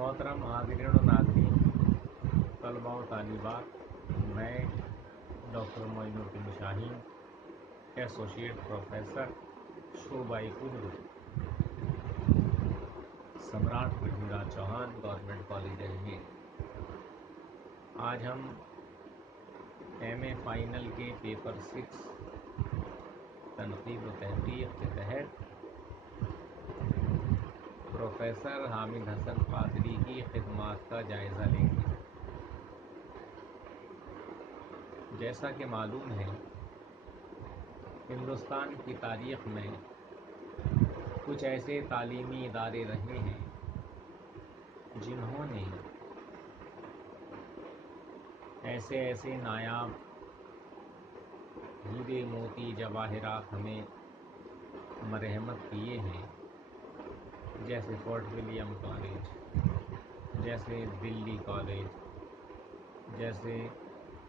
मोहतरम हाज़रीन व नाज़रीन, तलबा व तालिबात, मैं doctor Moinuddin Shaheen, associate professor शोबाई उर्दू, सम्राट पृथ्वीराज चौहान गवर्नमेंट कॉलेज अजमेर। आज हम एमए फाइनल के पेपर 6 तनक़ीद व तहक़ीक़ के तहत प्रोफेसर हामिद हसन क़ादरी की खिदमात का जायज़ा लेंगे। जैसा कि मालूम है, हिंदुस्तान की तारीख़ में कुछ ऐसे तालीमी इदारे रहे हैं जिन्होंने ऐसे नायाब हीरे मोती जवाहरात हमें मरहमत किए हैं, जैसे फोर्ट विलियम कॉलेज, जैसे दिल्ली कॉलेज, जैसे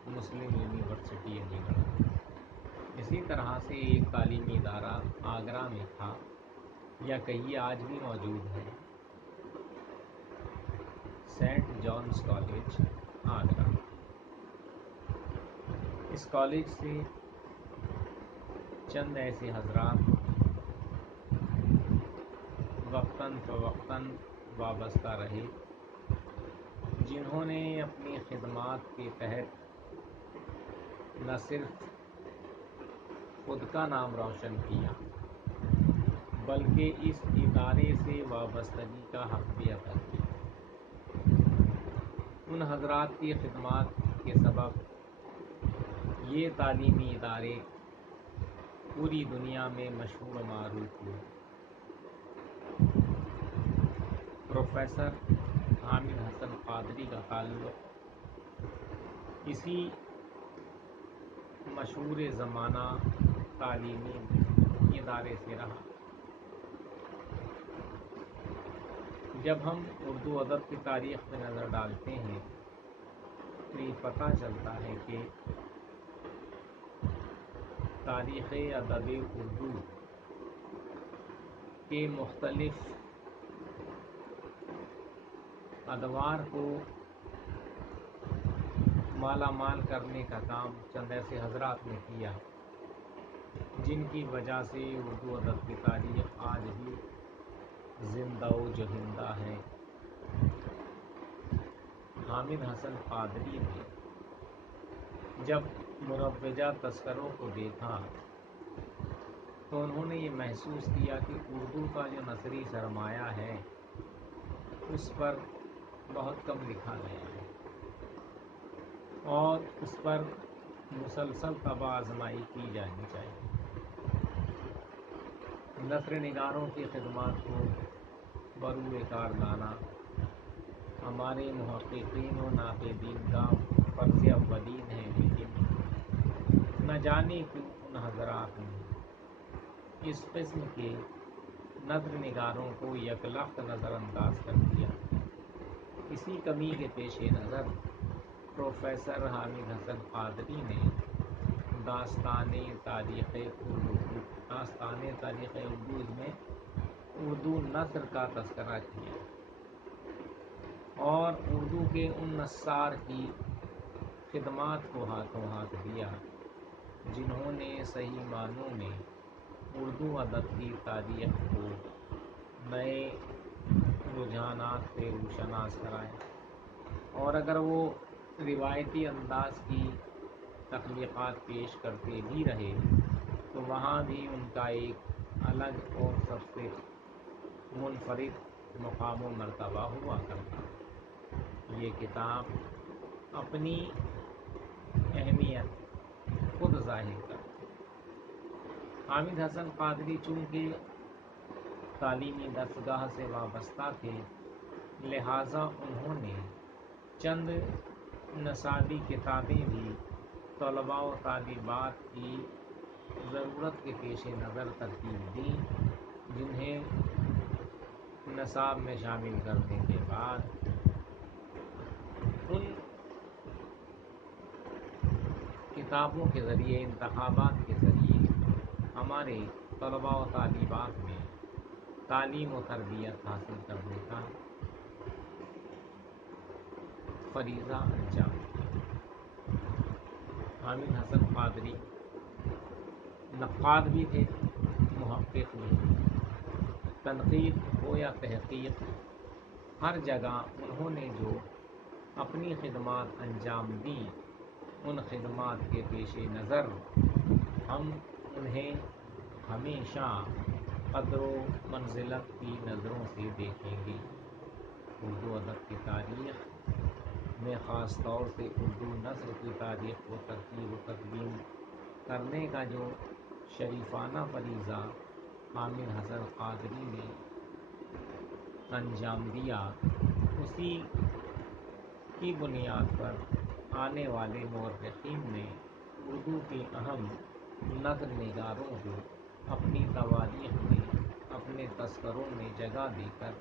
मुस्लिम यूनिवर्सिटी अलीगढ़। इसी तरह से एक तालीमी इदारा आगरा में था, या कहिए आज भी मौजूद है, सेंट जॉन्स कॉलेज आगरा। इस कॉलेज से चंद ऐसे हजरात वक्तन फ़वक्तन वाबस्ता रहे, जिन्होंने अपनी खिदमात के तहत न सिर्फ खुद का नाम रोशन किया, बल्कि इस इदारे से वाबस्तगी का हक़ भी अदा किया। उन हजरात की खिदमात के सबब ये तालीमी इदारे पूरी दुनिया में मशहूर मारूफ हुए। प्रोफेसर हामिद हसन क़ादरी का ताल्लुक़ इसी मशहूर ज़माना तालीमी इदारे से रहा। जब हम उर्दू अदब की तारीख़ में नज़र डालते हैं तो ये पता चलता है कि तारीख़ अदब उर्दू के मुख्तलिफ़ अदवार को मालामाल करने का काम चंद ऐसे हजरात ने किया, जिनकी वजह से उर्दू अदब की तारीख़ आज भी ज़िंदा व जहिंदा है। हामिद हसन क़ादरी ने जब मुरव्वजा तस्करों को देखा तो उन्होंने ये महसूस किया कि उर्दू का जो नसरी सरमाया है उस पर बहुत कम लिखा गया है और उस पर मुसलसल तबाह आज़माई की जानी चाहिए। नसर निगारों की खिदमात को बरूए कारदाना हमारे मुहक़्क़ीक़ीन व नाक़ीदीन का फ़र्ज़ अव्वलीन है, लेकिन न जाने क्यों उन हज़रात ने इस किस्म के नसर निगारों को यकलख्त नज़रअंदाज कर दिया। इसी कमी के पेश नज़र प्रोफेसर हामिद हसन क़ादरी ने दास्ताने तारीख़ उर्दू में उर्दू नस्र का तज़किरा किया और उर्दू के उन नस्सार की खिदमात को हाथों हाथ दिया, जिन्होंने सही मानों में उर्दू अदब की तारीख़ को नए रुझानात से रोशनास कराया। और अगर वो रिवायती अंदाज की तख्लीक़ात पेश करते भी रहे तो वहाँ भी उनका एक अलग और सबसे मुनफरिद मकाम व मर्तबा हुआ करता। ये किताब अपनी अहमियत खुद ज़ाहिर करती। हामिद हसन क़ादरी चूँकि तालीमी दरसगाह से वाबस्ता थे, लिहाजा उन्होंने चंद नसाबी किताबें भी तलबा व तालिबात की ज़रूरत के पेश नज़र तरतीब दी, जिन्हें नसाब में शामिल करने के बाद उन किताबों के ज़रिए, इंतखाबात के ज़रिए हमारे तलबा व तालिबात में तालीम व तरबियत हासिल करने का فریضہ انجام دیا۔ حامد حسن قادری نقاد بھی تھے، محقق بھی تھے۔ تنقید ہو یا تحقیق، ہر جگہ انہوں نے جو اپنی خدمات انجام دیں، ان خدمات کے پیش نظر ہم انہیں ہمیشہ قدر و منزلت کی نظروں سے دیکھیں گے۔ اردو ادب کی تاریخ میں خاص طور سے اردو نثر کی تاریخ کو ترتیب و تدوین کرنے کا جو شریفانہ فریضہ حامد حسن قادری نے انجام دیا، اسی کی بنیاد پر آنے والے مورخین نے اردو کے اہم نثر نگاروں کو اپنی تواریخ میں، اپنے تذکروں میں جگہ دے کر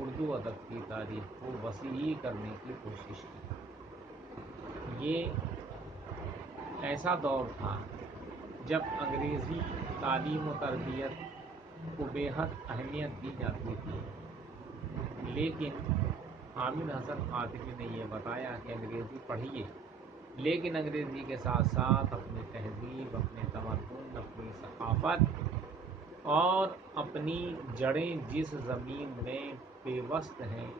اردو ادب کی تاریخ کو وسیع کرنے کی کوشش کی۔ یہ ایسا دور تھا جب انگریزی تعلیم و تربیت کو بے حد اہمیت دی جاتی تھی، لیکن حامد حسن قادری نے یہ بتایا کہ انگریزی پڑھیے، لیکن انگریزی کے ساتھ ساتھ اپنی تہذیب، اپنے تمدن، اپنی ثقافت اور اپنی جڑیں جس زمین میں پیوست ہیں،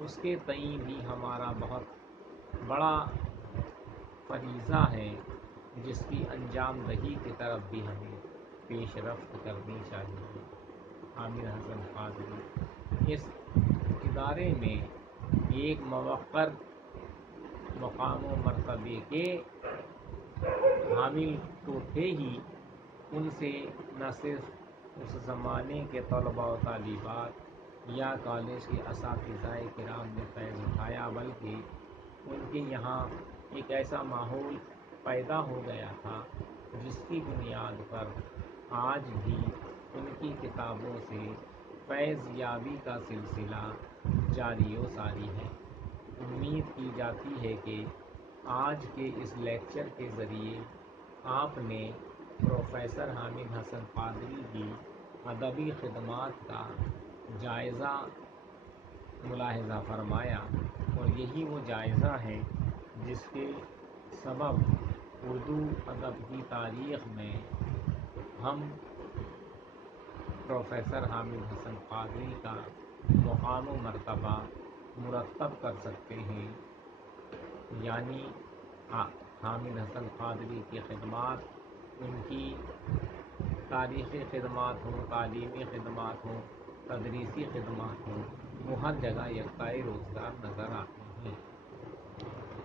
اس کے تئیں بھی ہمارا بہت بڑا فریضہ ہے، جس کی انجام دہی کی طرف بھی ہمیں پیش رفت کرنی چاہیے۔ حامد حسن قادری اس ادارے میں ایک موقر مقام و مرتبے کے حامل تو تھے ہی، ان سے نہ صرف اس زمانے کے طلباء و طالبات یا کالج کے اساتذہ کرام نے فیض اٹھایا، بلکہ ان کے یہاں ایک ایسا ماحول پیدا ہو گیا تھا جس کی بنیاد پر آج بھی ان کی کتابوں سے فیض یابی کا سلسلہ جاری و ساری ہے۔ امید کی جاتی ہے کہ آج کے اس لیکچر کے ذریعے آپ نے پروفیسر حامد حسن قادری کی ادبی خدمات کا جائزہ ملاحظہ فرمایا، اور یہی وہ جائزہ ہے جس کے سبب اردو ادب کی تاریخ میں ہم پروفیسر حامد حسن قادری کا مقام و مرتبہ مرتب کر سکتے ہیں، یعنی حامد حسن قادری کی خدمات، ان کی تاریخی خدمات ہوں، تعلیمی خدمات ہوں، تدریسی خدمات ہوں، وہ ہر جگہ یکتائے روزگار نظر آتے ہیں۔